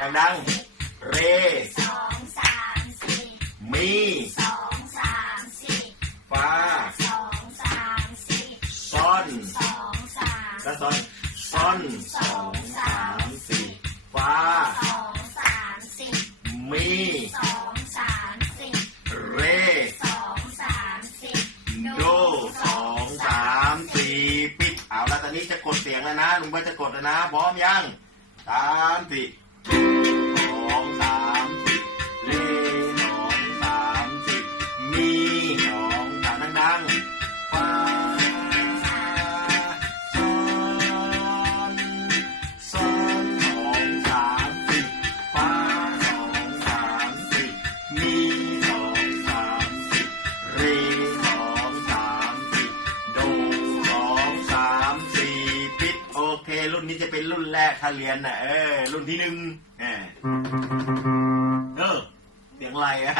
ดังๆ เร สองสามสี่มี สองสามสี่ฟาสองสามสี่ซอนสองสามและซอนซอนสองสามสี่ฟาสองสามสี่มี สองสามสี่เร สองสามสี่โดสองสามสี่ปิด เอาละตอนนี้จะกดเสียงแล้วนะ ลุงเบิร์ตจะกดแล้วนะ พร้อมยังสามสี่ นนี้จะเป็นรุ่นแรกถ้าเรียนนะเออ รุ่นที่หนึ่งเออเออเสียงอะไรอะ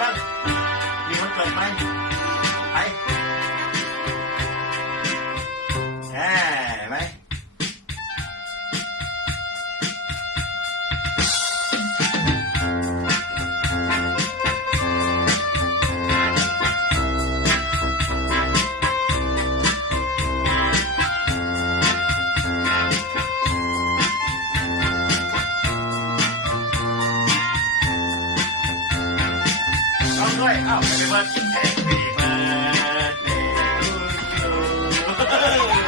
บ้างมีคนเกิดไหมไป ด้วยอ้าวไม่เบิร์ดแฮปปี้เบิร์ดเดย์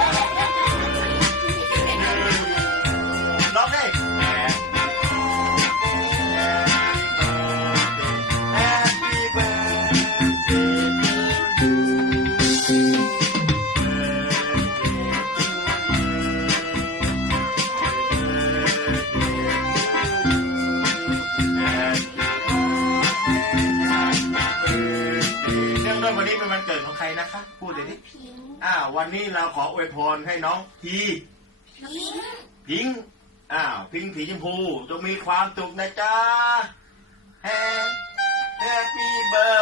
รนะคะ พูดเดี๋ยวนี้อ่า วันนี้เราขออวยพรให้น้องพีพิงพิงอ้าวพิงผีชมพูจงมีความสุขนะจ๊ะแฮปปี้เบิร์